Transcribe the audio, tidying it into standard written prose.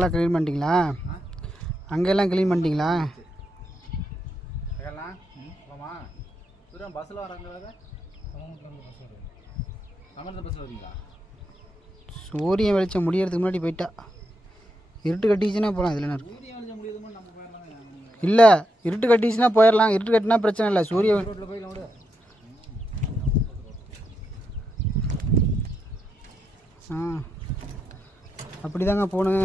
எல்லாம் க்ளீன் பண்ணிட்டீங்களா? அங்கெல்லாம் க்ளீன் பண்ணிட்டீங்களா? பஸ்ஸில் வராங்க. பஸ்ஸில் வரீங்களா? சூரியன் வெளிச்சம் முடியறதுக்கு முன்னாடி போயிட்டா. இருட்டு கட்டிச்சுன்னா போகலாம். இதில் என்ன இல்லை, இருட்டு கட்டிச்சுன்னா போயிடலாம். இருட்டு கட்டினா பிரச்சனை இல்லை. சூரியன் ரோட்டில் போய் அப்படி தாங்க போகணுங்க.